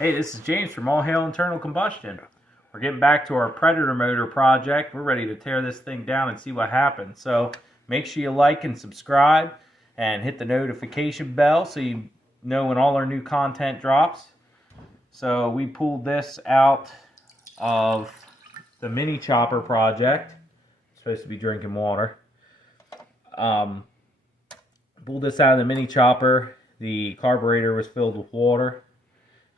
Hey, this is James from All Hail Internal Combustion. We're getting back to our Predator motor project. We're ready to tear this thing down and see what happens. So make sure you like and subscribe and hit the notification bell so you know when all our new content drops. So we pulled this out of the mini chopper project. Supposed to be drinking water. Pulled this out of the mini chopper. The carburetor was filled with water.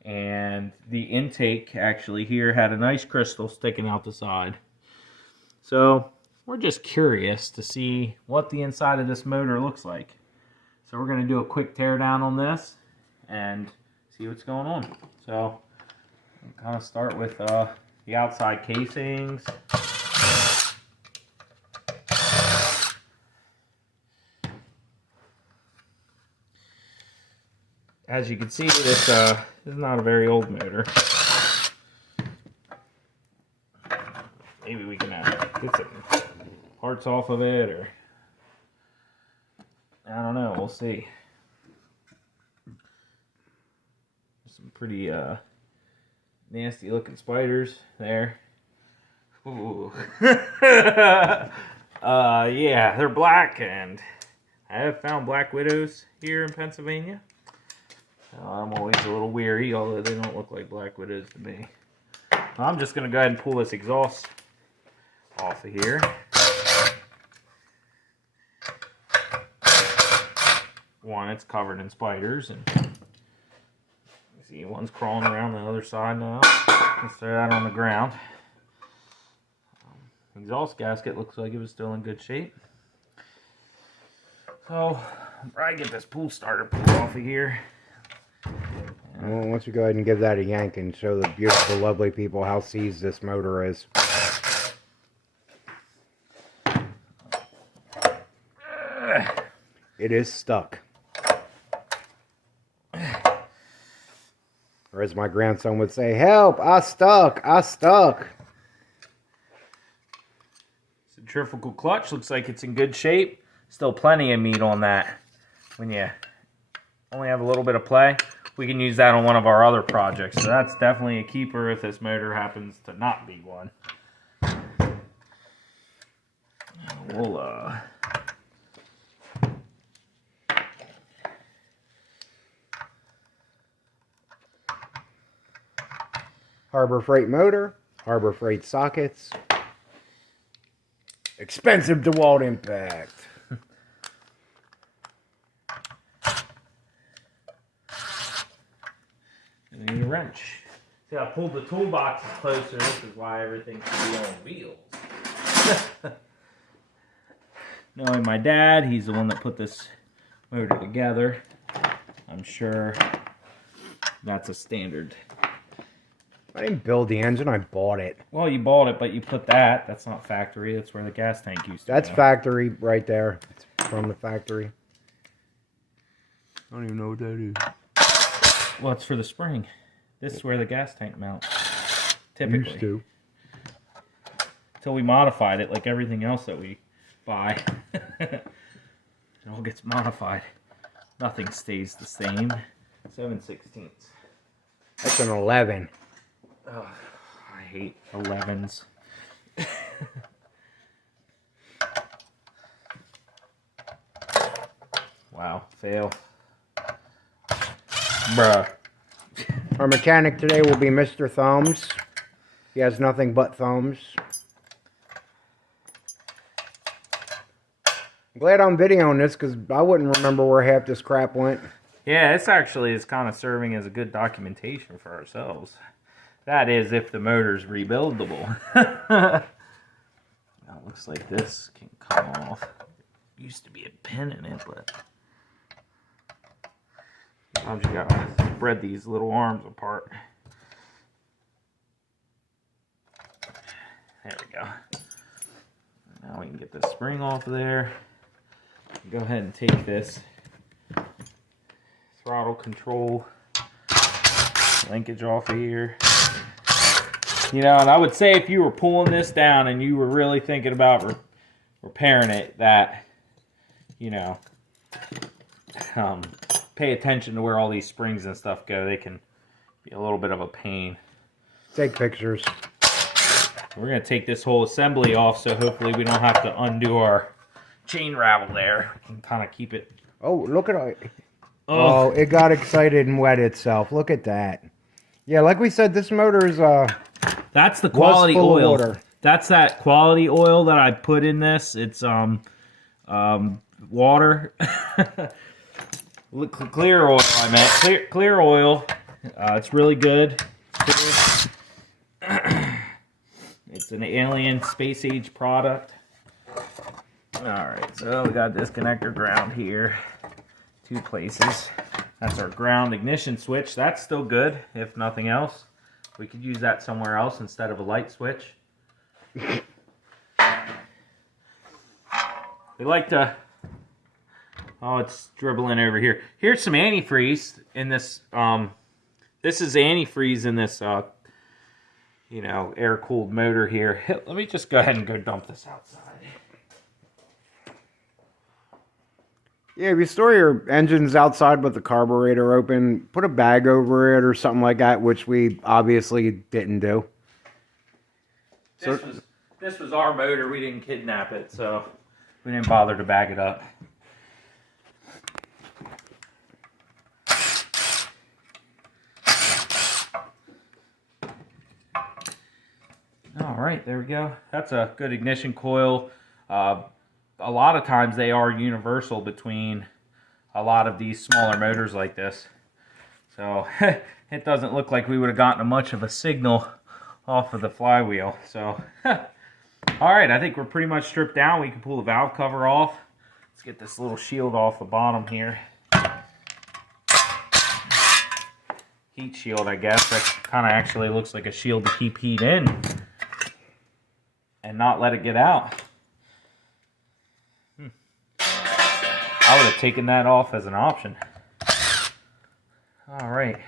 And the intake actually here had a nice crystal sticking out the side. So we're just curious to see what the inside of this motor looks like. So we're going to do a quick teardown on this and see what's going on. So we'll kind of start with the outside casings. As you can see, this is not a very old motor. Maybe we can get some parts off of it, or I don't know. We'll see. Some pretty nasty looking spiders there. Ooh. Yeah, they're black, and I have found black widows here in Pennsylvania. I'm always a little weary, although they don't look like black widows to me. I'm just going to go ahead and pull this exhaust off of here. One, it's covered in spiders, and you see one's crawling around the other side now. Let's throw that on the ground. Exhaust gasket looks like it was still in good shape. So, I'll probably get this pool starter pulled off of here. Well, why don't you go ahead and give that a yank and show the beautiful, lovely people how seized this motor is. It is stuck. Or as my grandson would say, help, I stuck, I stuck. Centrifugal clutch looks like it's in good shape. Still plenty of meat on that. When you only have a little bit of play, we can use that on one of our other projects. So that's definitely a keeper if this motor happens to not be one. We'll Harbor Freight motor, Harbor Freight sockets. Expensive DeWalt impact. I need a wrench. See, I pulled the toolbox closer. This is why everything should be on wheels. Knowing my dad, he's the one that put this motor together. I'm sure that's a standard. I didn't build the engine, I bought it. Well, you bought it, but you put that. That's not factory. That's where the gas tank used to That's go. factory right there. It's from the factory. I don't even know what that is. Well, it's for the spring. This is where the gas tank mounts. Typically. Used to. Until we modified it, like everything else that we buy. It all gets modified. Nothing stays the same. 7/16. That's an 11. Oh, I hate 11s. Wow, fail. Bruh. Our mechanic today will be Mr. Thumbs. He has nothing but thumbs. I'm glad I'm videoing this because I wouldn't remember where half this crap went. Yeah, this actually is kind of serving as a good documentation for ourselves. That is, if the motor's rebuildable. Now, it looks like this can come off. Used to be a pin in it, but sometimes you gotta spread these little arms apart. There we go. Now we can get the spring off of there. Go ahead and take this throttle control linkage off of here. You know, and I would say if you were pulling this down and you were really thinking about repairing it, that, you know, pay attention to where all these springs and stuff go. They can Be a little bit of a pain. Take pictures. We're going to take this whole assembly off, so hopefully we don't have to undo our chain ravel there. We can kind of keep it. Oh, look at it. Oh, it got excited and wet itself. Look at that. Yeah, like we said, this motor is that's the quality full oil. of water. That's that quality oil that I put in this. It's water. Clear oil, I meant. Clear oil. It's really good. It's an alien space age product. Alright, so we got this connector ground here. 2 places. That's our ground ignition switch. That's still good, if nothing else. We could use that somewhere else instead of a light switch. We like to... Oh, it's dribbling over here. Here's some antifreeze in this... this is antifreeze in this, you know, air-cooled motor here. Let me just go ahead and go dump this outside. Yeah, if you store your engines outside with the carburetor open, put a bag over it or something like that, which we obviously didn't do. This was our motor. We didn't kidnap it, so we didn't bother to bag it up. All right, there we go. That's a good ignition coil. A lot of times they are universal between a lot of these smaller motors like this. So it doesn't look like we would have gotten much of a signal off of the flywheel. So, all right, I think we're pretty much stripped down. We can pull the valve cover off. Let's get this little shield off the bottom here. Heat shield, I guess. That kind of actually looks like a shield to keep heat in and not let it get out. I would have taken that off as an option. All right.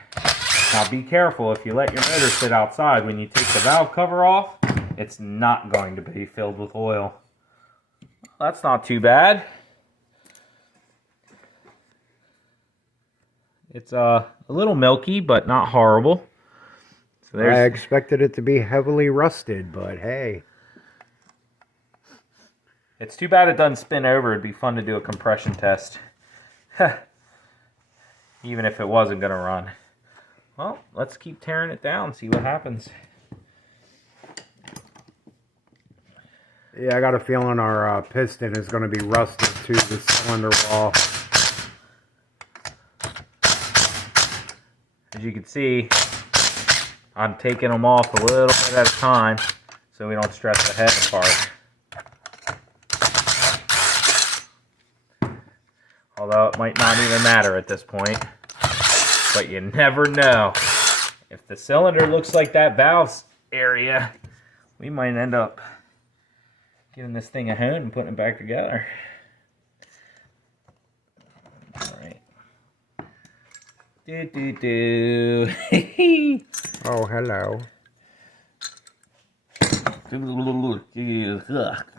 Now be careful. If you let your motor sit outside, when you take the valve cover off, it's not going to be filled with oil. That's not too bad. It's a little milky, but not horrible. So I expected it to be heavily rusted, but hey. It's too bad it doesn't spin over. It'd be fun to do a compression test. Even if it wasn't going to run. Well, let's keep tearing it down, see what happens. Yeah, I got a feeling our piston is going to be rusted to the cylinder wall. As you can see, I'm taking them off a little bit at a time so we don't stress the head apart. Although it might not even matter at this point. But you never know. If the cylinder looks like that valve area, we might end up giving this thing a hone and putting it back together. Alright. Oh, hello.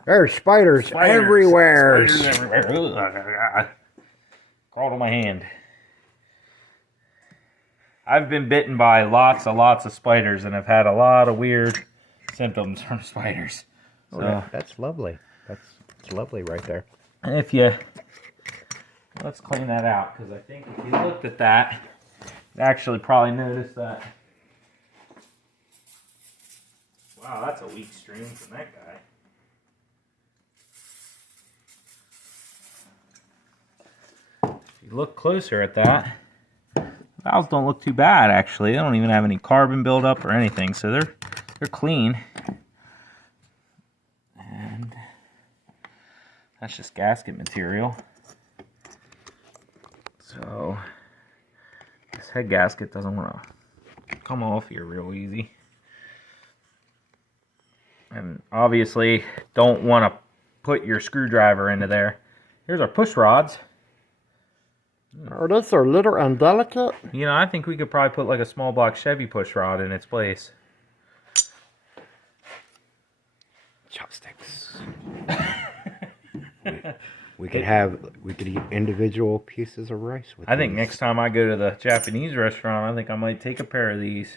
There's spiders everywhere. Spiders everywhere. Crawled on my hand. I've been bitten by lots of spiders, and I've had a lot of weird symptoms from spiders. So, oh, that's lovely. That's lovely right there. And if you... Let's clean that out, because I think if you looked at that, you'd actually probably notice that... Wow, that's a weak stream from that guy. If you look closer at that, valves don't look too bad, actually. They don't even have any carbon buildup or anything, so they're clean. And that's just gasket material. So this head gasket doesn't want to come off here real easy. And obviously don't want to put your screwdriver into there. Here's our push rods. Are those a little indelicate? You know, I think we could probably put like a small block Chevy push rod in its place. Chopsticks. We could eat individual pieces of rice with I think these. next time I go to the Japanese restaurant, I think I might take a pair of these.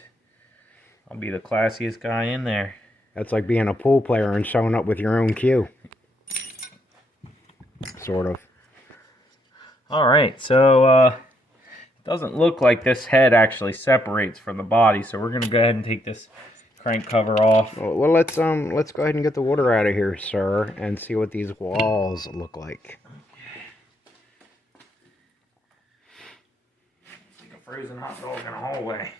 I'll be the classiest guy in there. That's like being a pool player and showing up with your own cue. Sort of. All right, so it doesn't look like this head actually separates from the body, so we're gonna go ahead and take this crank cover off. Well, let's go ahead and get the water out of here, sir, and see what these walls look like. It's like a frozen hot dog in a hallway.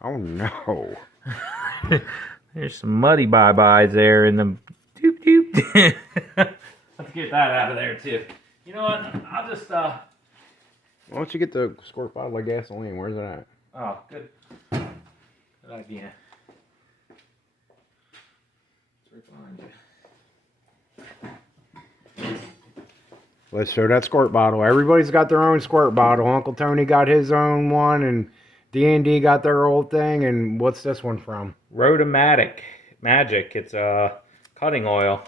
Oh no! There's some muddy bye-byes there in the doop. Let's get that out of there too. You know what? I'll just Why don't you get the squirt bottle of gasoline? Where's it at? Oh, good. Good idea. It's right behind you. Let's show that squirt bottle. Everybody's got their own squirt bottle. Uncle Tony got his own one, and D&D got their old thing. And what's this one from? Rotomatic Magic. It's cutting oil.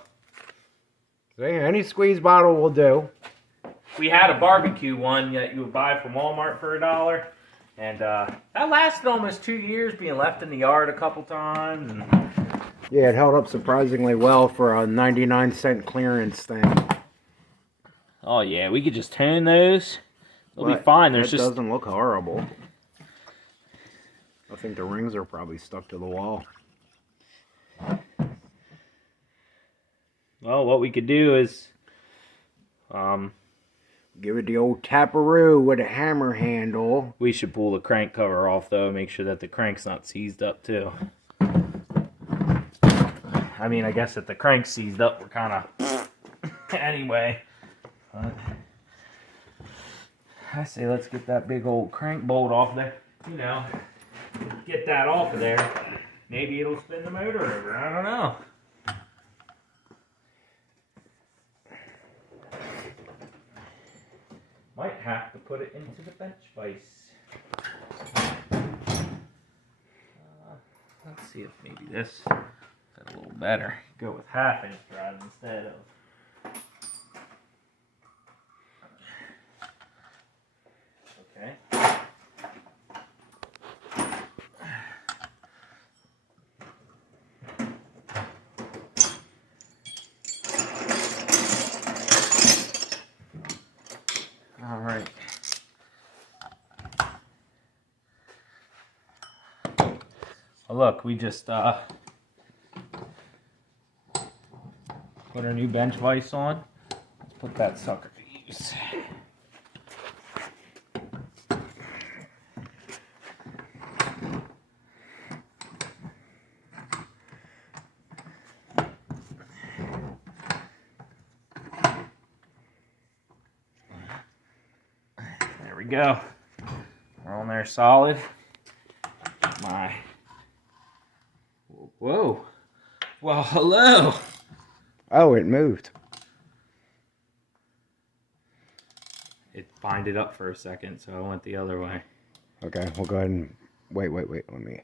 See, any squeeze bottle will do. We had a barbecue one that you would buy from Walmart for $1, and that lasted almost 2 years, being left in the yard a couple times. And Yeah, it held up surprisingly well for a 99-cent clearance thing. oh yeah, we could just tone those. They'll be fine. There's It just doesn't look horrible. I think the rings are probably stuck to the wall. well, what we could do is Give it the old taparoo with a hammer handle. we should pull the crank cover off though, make sure that the crank's not seized up too. I mean, I guess if the crank's seized up, we're kind of anyway. I say let's get that big old crank bolt off there. You know, get that off of there. Maybe it'll spin the motor over. I don't know. Might have to put it into the bench vise. Let's see if maybe this is a little better. Go with half-inch drive instead of. Okay. All right. Well, look, we just put our new bench vise on. Let's put that sucker to use. There we go. We're on there solid. My. Whoa. Well, hello. Oh, it moved. It binded up for a second, so I went the other way. Okay, we'll go ahead and... Wait. Let me...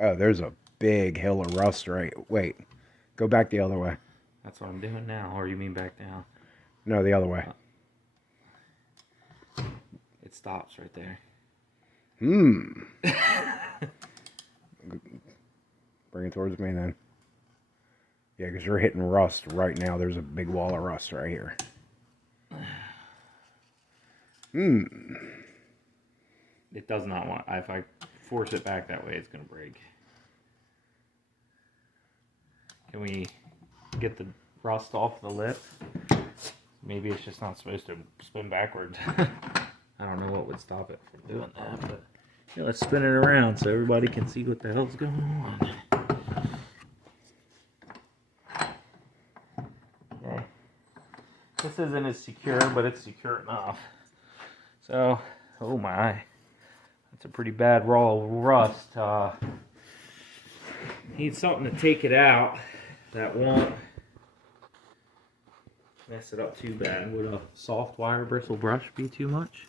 Oh, there's a big hill of rust right... Wait. Go back the other way. That's what I'm doing now. Or you mean back down? No, the other way. It stops right there. Bring it towards me then. Yeah, because you're hitting rust right now. There's a big wall of rust right here. It does not want... If I force it back that way, it's going to break. Can we get the rust off the lip? Maybe it's just not supposed to spin backwards. I don't know what would stop it from doing that, but yeah, let's spin it around so everybody can see what the hell's going on. Okay. This isn't as secure, but it's secure enough. So, oh my, that's a pretty bad raw rust. Need something to take it out that won't mess it up too bad. Would a soft wire bristle brush be too much?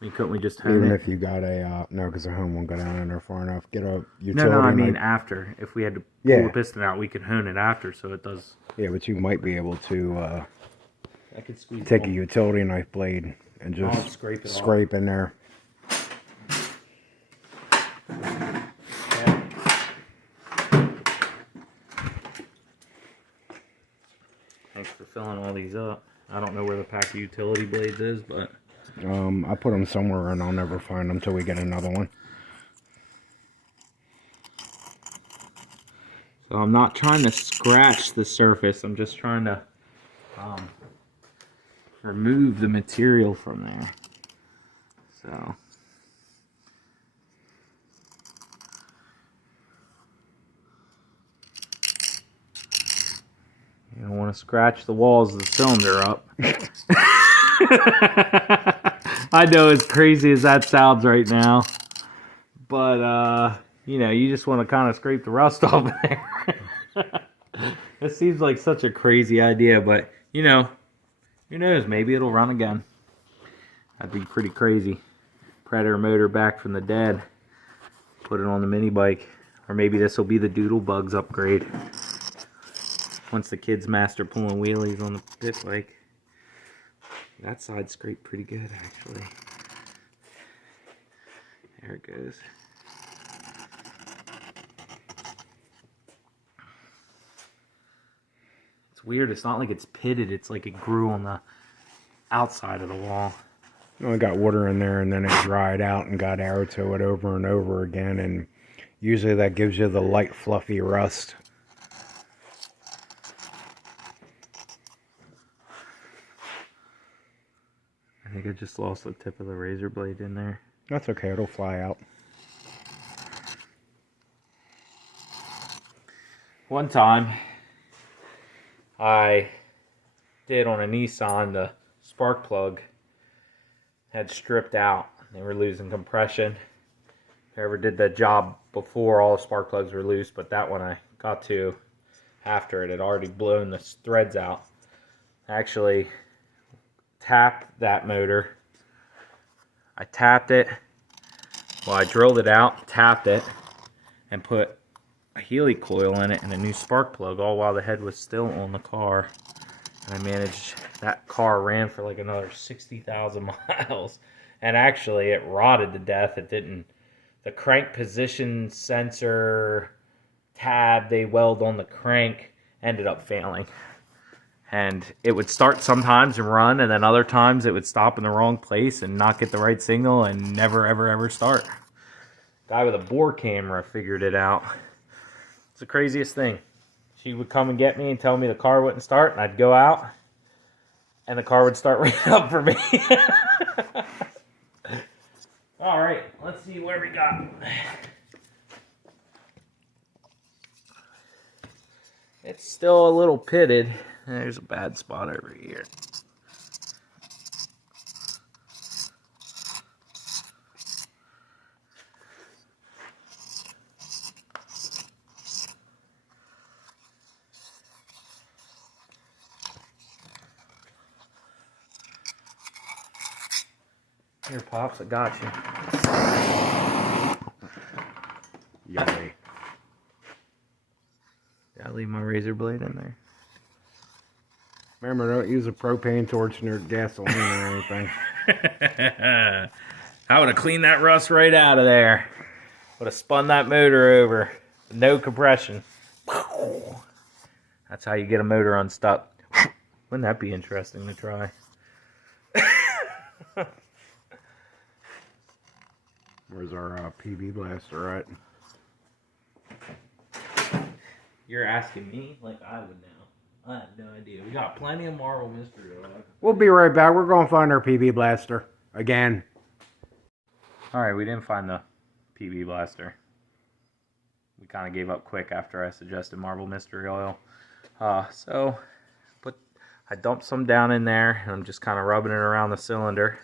I mean, couldn't we just hone Even it? if you got a... no, because the home won't go down in there far enough. Get a utility... No, I mean knife. after. If we had to pull Yeah. the piston out, we could hone it after so it does Yeah, but you might be able to I could squeeze take it a off. utility knife blade and I'll just scrape it off. scrape in there. Yeah. Thanks for filling all these up. I don't know where the pack of utility blades is, but I put them somewhere and I'll never find them till we get another one. so I'm not trying to scratch the surface. I'm just trying to remove the material from there. So you don't want to scratch the walls of the cylinder up. I know, as crazy as that sounds right now, but you know, you just want to kind of scrape the rust off there. It seems like such a crazy idea, but you know, who knows, maybe it'll run again. That'd be pretty crazy. Predator motor back from the dead. Put it on the mini bike. Or maybe this will be the Doodlebug's upgrade. Once the kids master pulling wheelies on the pit bike. That side scraped pretty good, actually. There it goes. It's weird, it's not like it's pitted, it's like it grew on the outside of the wall. I got water in there and then it dried out and got air to it over and over again, and usually that gives you the light fluffy rust. I think I just lost the tip of the razor blade in there. That's okay, it'll fly out. One time I did on a Nissan, the spark plug had stripped out. They were losing compression. Whoever did that job before, all the spark plugs were loose, but that one I got to after it had already blown the threads out. I actually tapped that motor. I tapped it. Well, I drilled it out, tapped it, and put a Healy coil in it and a new spark plug, all while the head was still on the car. And I managed, that car ran for like another 60,000 miles. And actually it rotted to death. It didn't, the crank position sensor tab they weld on the crank ended up failing. And it would start sometimes and run, and then other times it would stop in the wrong place and not get the right signal and never ever ever start. Guy with a bore camera figured it out. It's the craziest thing. She would come and get me and tell me the car wouldn't start, and I'd go out, and the car would start right up for me. All right, let's see what we got. It's still a little pitted. There's a bad spot over here. Here, Pops, I got you. Yummy. Gotta leave my razor blade in there. Remember, don't use a propane torch near gasoline or anything. I would have cleaned that rust right out of there. Would have spun that motor over. No compression. That's how you get a motor unstuck. Wouldn't that be interesting to try? Where's our PB blaster at? You're asking me like I would know. I have no idea. We got plenty of Marvel mystery. We'll be right back. We're going to find our PB blaster again. Alright, we didn't find the PB blaster. We kind of gave up quick after I suggested Marvel Mystery Oil. So I dumped some down in there, and I'm just kind of rubbing it around the cylinder.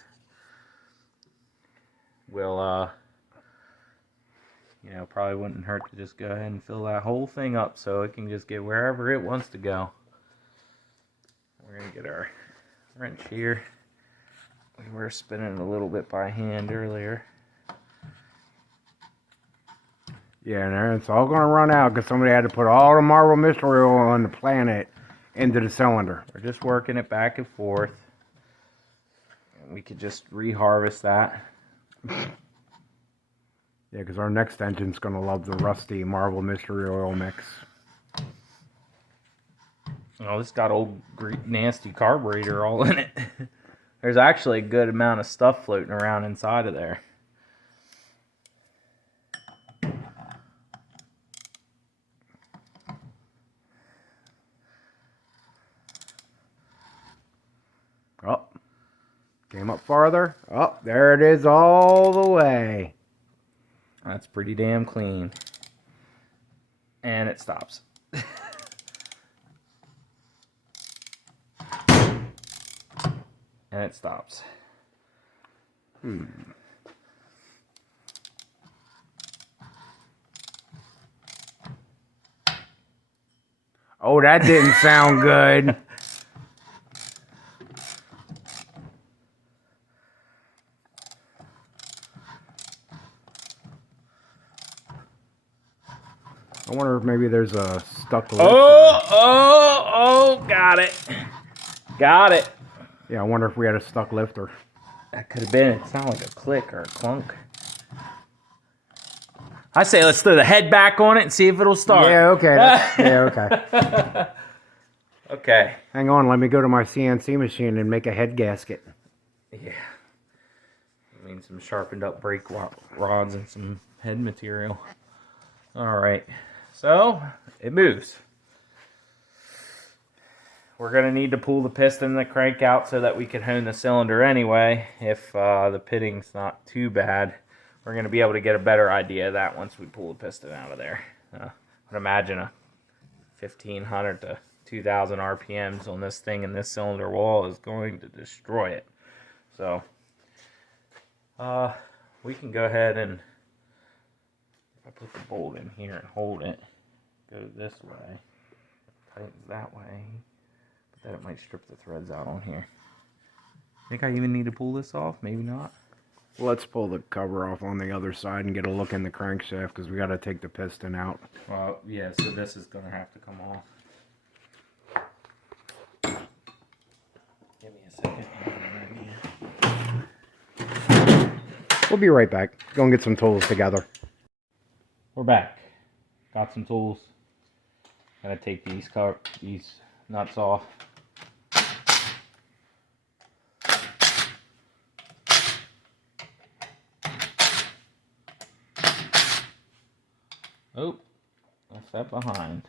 We'll, you know, probably wouldn't hurt to just go ahead and fill that whole thing up so it can just get wherever it wants to go. We're going to get our wrench here. We were spinning it a little bit by hand earlier. Yeah, and it's all going to run out because somebody had to put all the Marvel Mystery Oil on the planet into the cylinder. We're just working it back and forth. And we could just reharvest that. Yeah, because our next engine's going to love the rusty Marvel Mystery Oil mix. Oh, this got old nasty carburetor all in it. There's actually a good amount of stuff floating around inside of there. Oh, came up farther. Oh, there it is all the way. That's pretty damn clean. And it stops. And it stops. Oh, that didn't sound good. I wonder if maybe there's a stuck lip. Oh, got it. Got it. Yeah, I wonder if we had a stuck lifter. That could have been. It sounded like a click or a clunk. I say let's throw the head back on it and see if it'll start. Yeah, okay. Okay. Okay. Hang on, let me go to my CNC machine and make a head gasket. Yeah. I mean, some sharpened up brake rods and some head material. All right. So, it moves. We're going to need to pull the piston and the crank out so that we can hone the cylinder anyway. If the pitting's not too bad, we're going to be able to get a better idea of that once we pull the piston out of there. I would imagine a 1,500 to 2,000 RPMs on this thing and this cylinder wall is going to destroy it. So, we can go ahead and, if I put the bolt in here and hold it, go this way, tightens that way. That it might strip the threads out on here. Think I even need to pull this off? Maybe not. Let's pull the cover off on the other side and get a look in the crankshaft because we got to take the piston out. Well, yeah, so this is going to have to come off. Give me a second. We'll be right back. Go and get some tools together. We're back. Got some tools. Gotta take these nuts off. Oh, left that behind.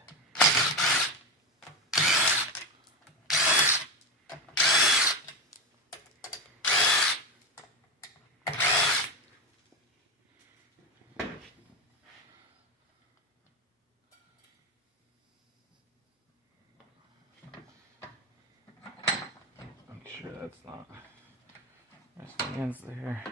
Make sure that's not resting against there.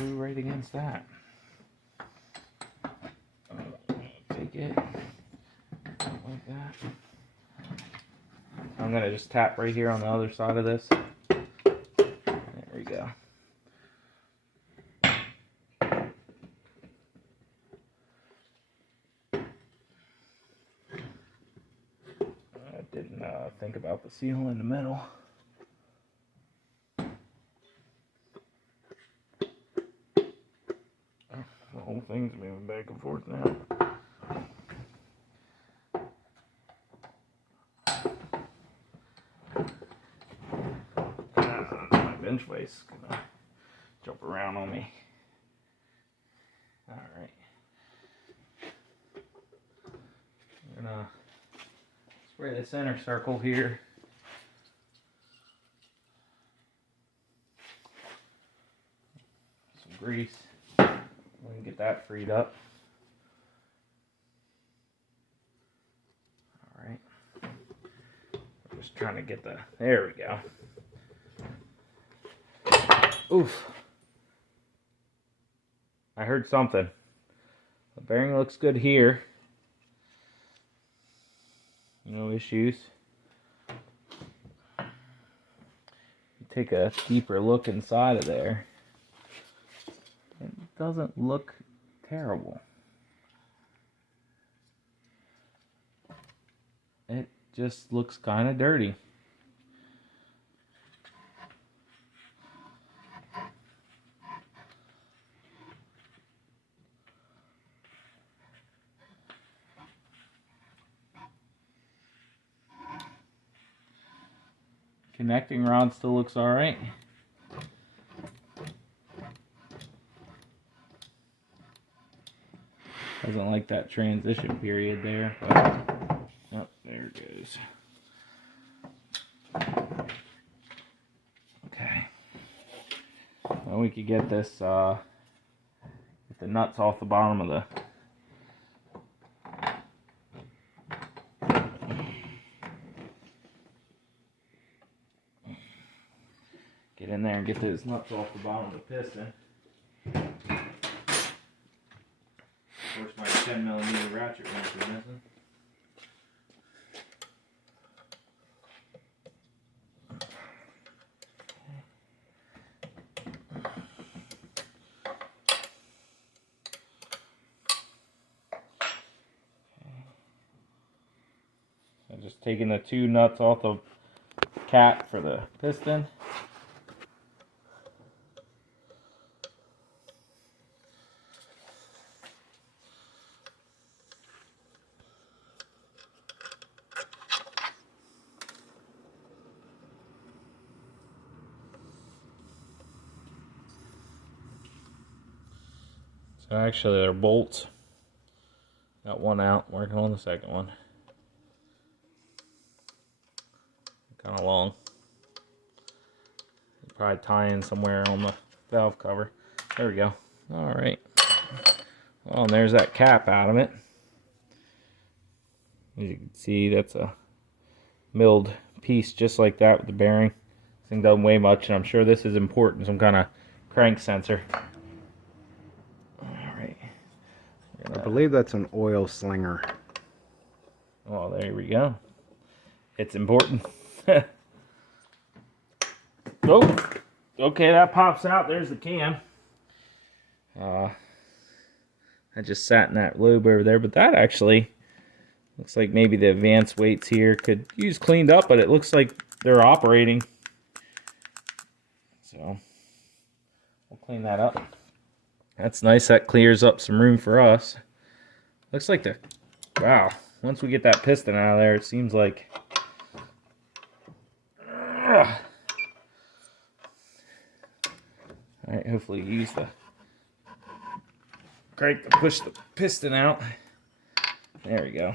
Right against that. Take it like that. I'm gonna just tap right here on the other side of this. There we go. I didn't think about the seal in the middle. The whole thing's moving back and forth now. My bench weight's gonna jump around on me. Alright. I'm gonna spray the center circle here. Some grease. We can get that freed up. Alright. We're just trying to get the... There we go. Oof. I heard something. bearing looks good here. No issues. Take a deeper look inside of there. It doesn't look terrible. It just looks kind of dirty. Connecting rod still looks all right. Doesn't like that transition period there, but oh, there it goes. Okay. Well, we could get this, get the nuts off the bottom of the get in there and get those nuts off the bottom of the piston. Of course, my 10mm ratchet wrench is missing. I'm just taking the two nuts off the cap for the piston. So actually they're bolts. Got one out, working on the second one. Kind of long. Probably tie in somewhere on the valve cover. There we go. Alright. Well, and there's that cap out of it. As you can see, that's a milled piece just like that with the bearing. This thing doesn't weigh much, and I'm sure this is important. Some kind of crank sensor. I believe that's an oil slinger. Well, there we go. It's important. Oh, okay, that pops out. There's the cam. I just sat in that lobe over there, but that actually looks like maybe the advanced weights here could use cleaned up, but it looks like they're operating. So we'll clean that up. That's nice. That clears up some room for us. Looks like wow. Once we get that piston out of there, it seems like alright, hopefully use the crank to push the piston out. There we go.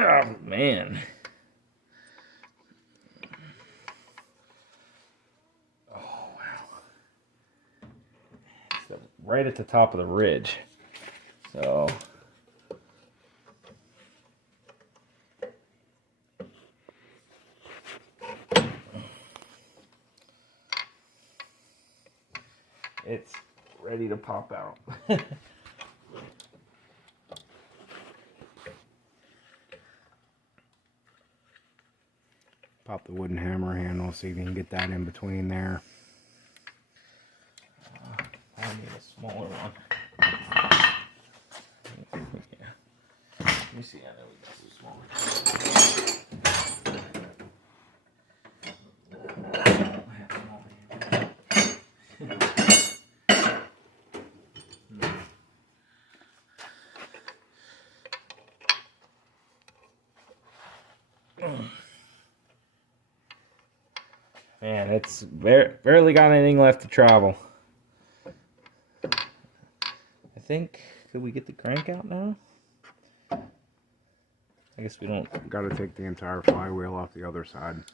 Oh man. Right at the top of the ridge. So it's ready to pop out. Pop the wooden hammer handle, see if you can get that in between there. I need a smaller one. Yeah. Let me see. I know we got some smaller. Man, it's barely got anything left to travel. I think, could we get the crank out now? I guess we don't. Got to take the entire flywheel off the other side.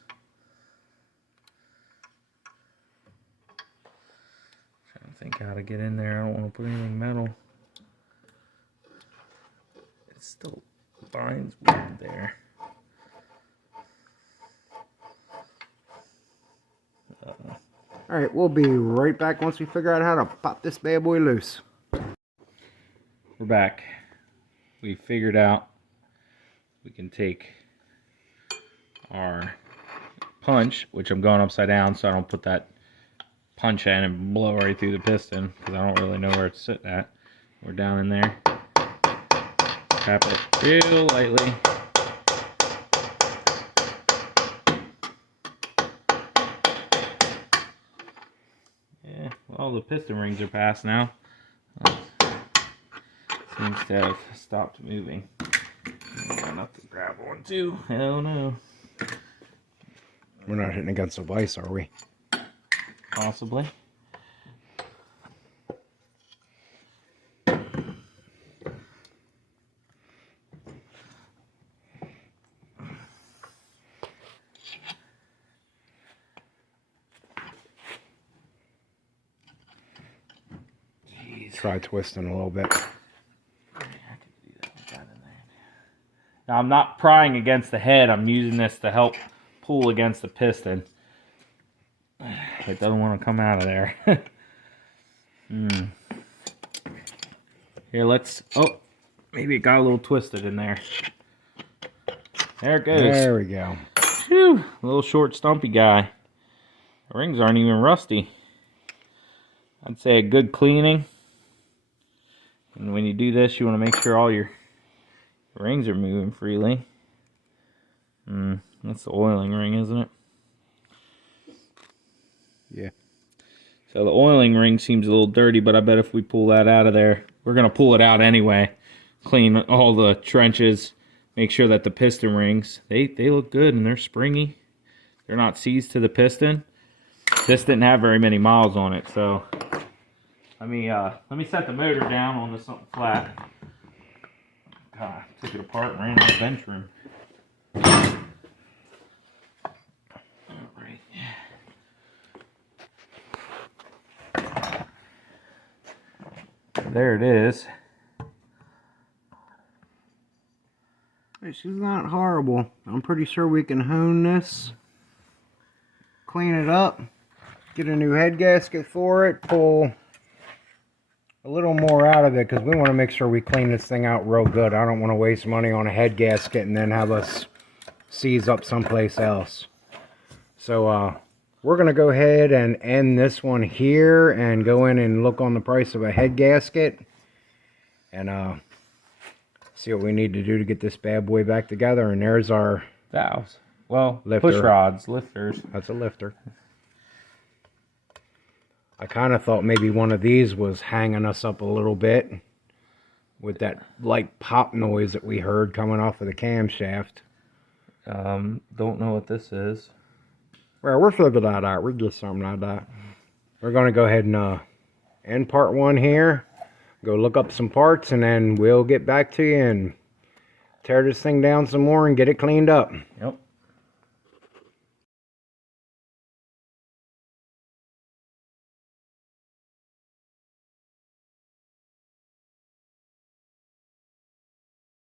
Trying to think how to get in there. I don't want to put anything metal. It still binds weird there. Alright, we'll be right back once we figure out how to pop this bad boy loose. We're back. We figured out we can take our punch, which I'm going upside down so I don't put that punch in and blow right through the piston because I don't really know where it's sitting at. We're down in there. Tap it real lightly. Yeah, well, the piston rings are past now. Seems to have stopped moving. Got enough to grab one too. Hell no. We're not hitting against the vise, are we? Possibly. Try twisting a little bit. Now I'm not prying against the head. I'm using this to help pull against the piston. It doesn't want to come out of there. Here, let's... Oh, maybe it got a little twisted in there. There it goes. There we go. Whew, a little short, stumpy guy. The rings aren't even rusty. I'd say a good cleaning. And when you do this, you want to make sure all your rings are moving freely. That's the oiling ring, isn't it? Yeah. So the oiling ring seems a little dirty, but I bet if we pull that out of there, we're going to pull it out anyway. Clean all the trenches. Make sure that the piston rings, they look good and they're springy. They're not seized to the piston. This didn't have very many miles on it, so... Let me set the motor down on this something flat. God, I took it apart and ran out of bench room. Alright. There it is. She's not horrible. I'm pretty sure we can hone this. Clean it up. Get a new head gasket for it. Pull a little more out of it because we want to make sure we clean this thing out real good. I don't want to waste money on a head gasket and then have us seize up someplace else. So we're going to go ahead and end this one here and go in and look on the price of a head gasket and see what we need to do to get this bad boy back together. And there's our valves. Well, lifter. Push rods, lifters. That's a lifter. I kind of thought maybe one of these was hanging us up a little bit with that light pop noise that we heard coming off of the camshaft. Don't know what this is. Well, we're figuring that out. We're just something like that. We're going to go ahead and end part one here. Go look up some parts and then we'll get back to you and tear this thing down some more and get it cleaned up. Yep.